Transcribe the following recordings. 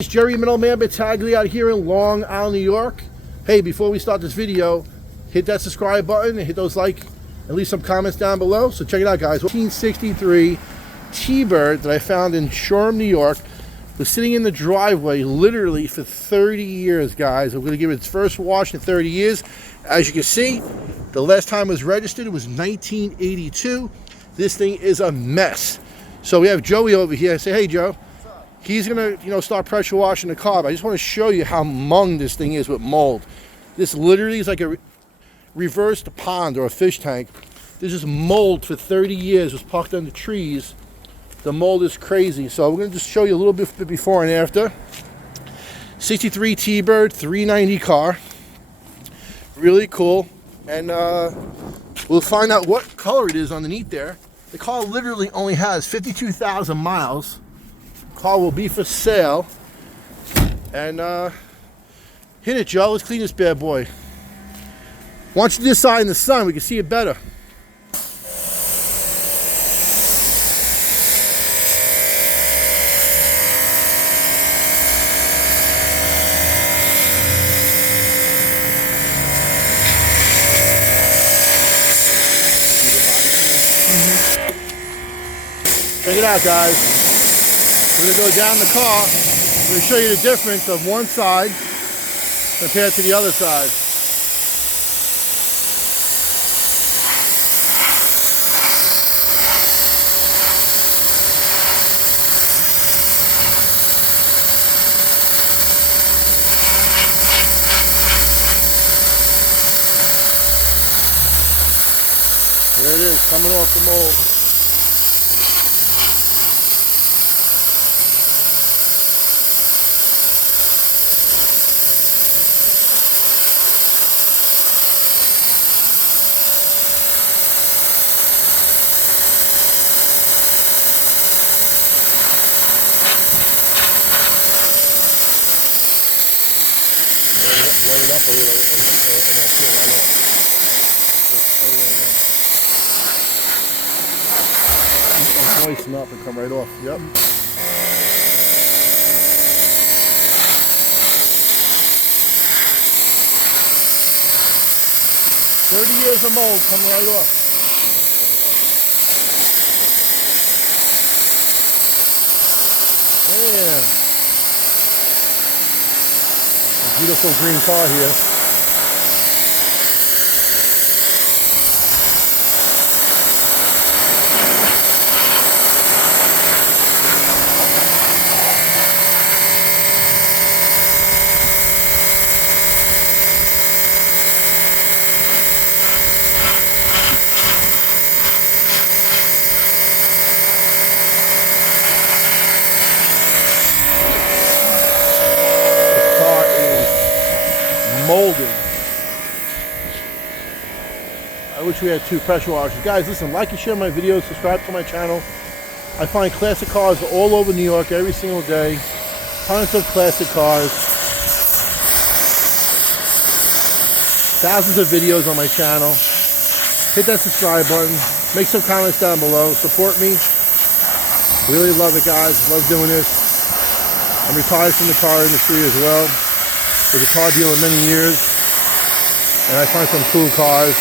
It's Jerry Middleman Battaglia out here in Long Island, New York. Hey, before we start this video, hit that subscribe button and hit those like and leave some comments down below. So check it out, guys. 1963 T-Bird that I found in Shoreham, New York was sitting in the driveway literally for 30 years, guys. I'm going to give it its first wash in 30 years. As you can see, the last time it was registered, it was 1982. This thing is a mess. So we have Joey over here. I say, hey, Joe. He's gonna, start pressure washing the car. But I just want to show you how mung this thing is with mold. This literally is like a reversed pond or a fish tank. There's just mold for 30 years. It was parked under trees. The mold is crazy. So we're gonna just show you a little bit before and after. 63 T-Bird 390 car. Really cool. And we'll find out what color it is underneath there. The car literally only has 52,000 miles. Car will be for sale. And hit it, Joe. Let's clean this bad boy. Once you this side in the sun, we can see it better. Check it out, guys. We're going to go down the car. I'm going to show you the difference of one side compared to the other side. There it is, coming off the mold. Wet it up a little and it'll peel right off. It'll moisten up and come right off. Yep. $30 years of mold coming right off. Yeah. Beautiful green car here. Molded. I wish we had two pressure washers. Guys, listen, like and share my videos, subscribe to my channel. I find classic cars all over New York every single day. Tons of classic cars. Thousands of videos on my channel. Hit that subscribe button. Make some comments down below. Support me. Really love it, guys. Love doing this. I'm retired from the car industry as well. Was a car dealer many years, and I find some cool cars.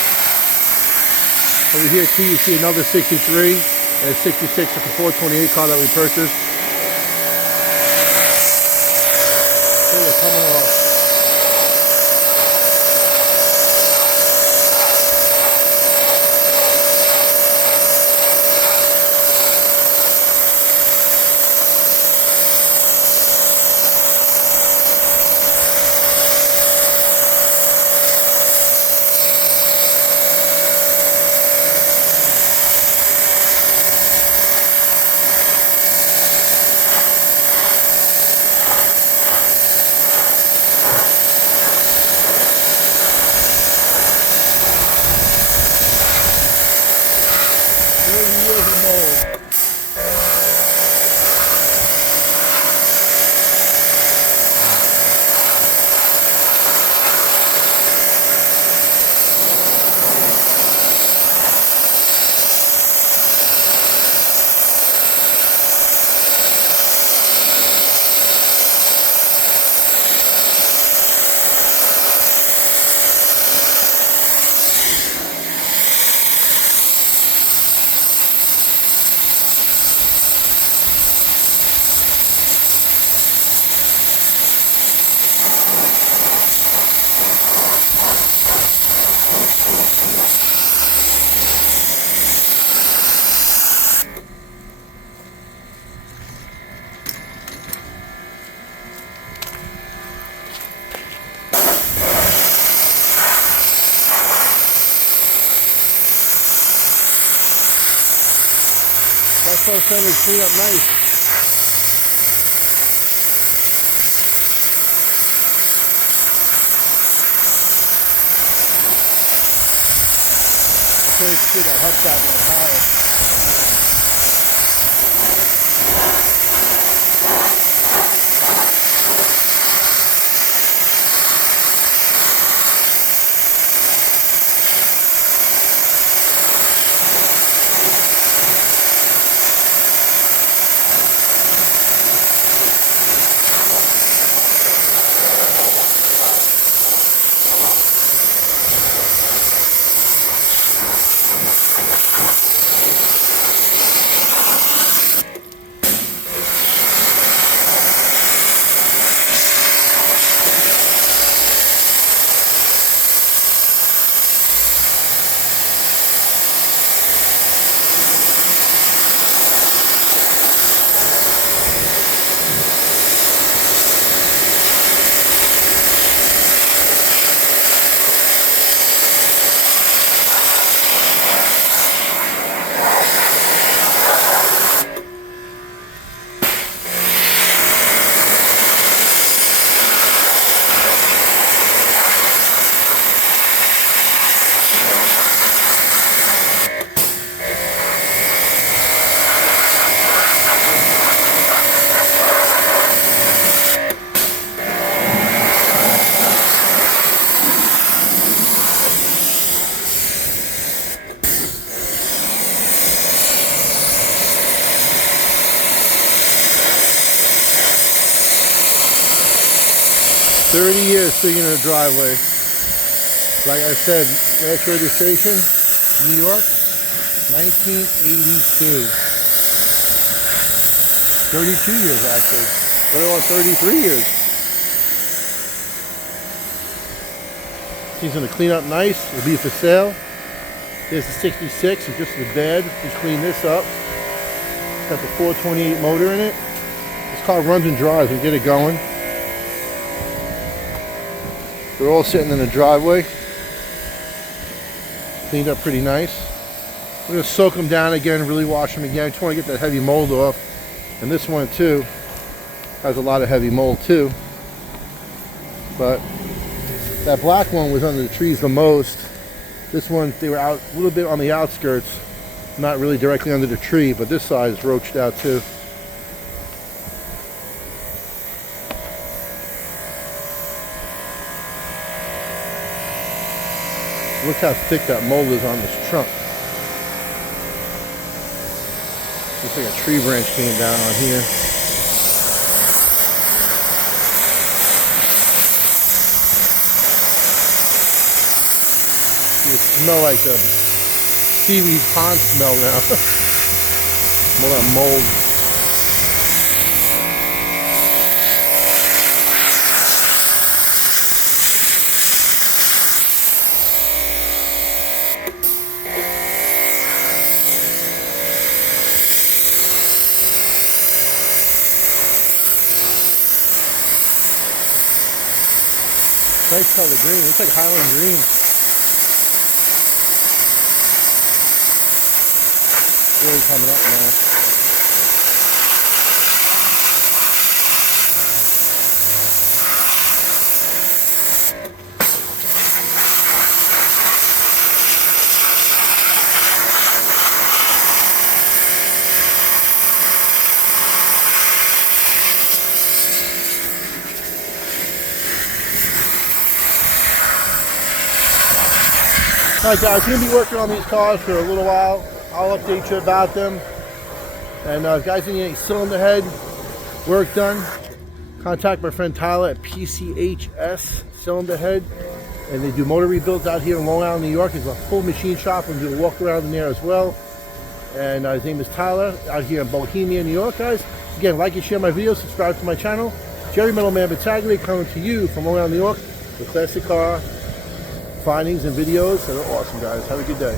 Over here too, you see another 63 and a 66 at the 428 car that we purchased. Oh, they're coming off. Ford fenders clean up nice. Really good that hubcap on the tire. Years sitting in a driveway. Like I said, last registration, New York, 1982. 32 years actually. Going on 33 years. He's going to clean up nice. It'll be for sale. There's the 66. It's just the bed. Just clean this up. It's got the 428 motor in it. This car runs and drives. We get it going. They're all sitting in the driveway. Cleaned up pretty nice. We're going to soak them down again, really wash them again. I just want to get that heavy mold off. And this one too has a lot of heavy mold too. But that black one was under the trees the most. This one, they were out a little bit on the outskirts, not really directly under the tree, but this side is roached out too. Look how thick that mold is on this trunk. Looks like a tree branch came down on here. You smell like the seaweed pond smell now. More like mold. Nice color green. Looks like Highland green. Really coming up now. Alright guys, we're going to be working on these cars for a little while. I'll update you about them. And if guys need any cylinder head work done, contact my friend Tyler at PCHS Cylinder Head. And they do motor rebuilds out here in Long Island, New York. It's a full machine shop and do a walk around in there as well. And his name is Tyler out here in Bohemia, New York, guys. Again, like and share my videos, subscribe to my channel. Jerry Middleman Battaglia coming to you from Long Island, New York with classic car findings and videos that are awesome, guys. Have a good day.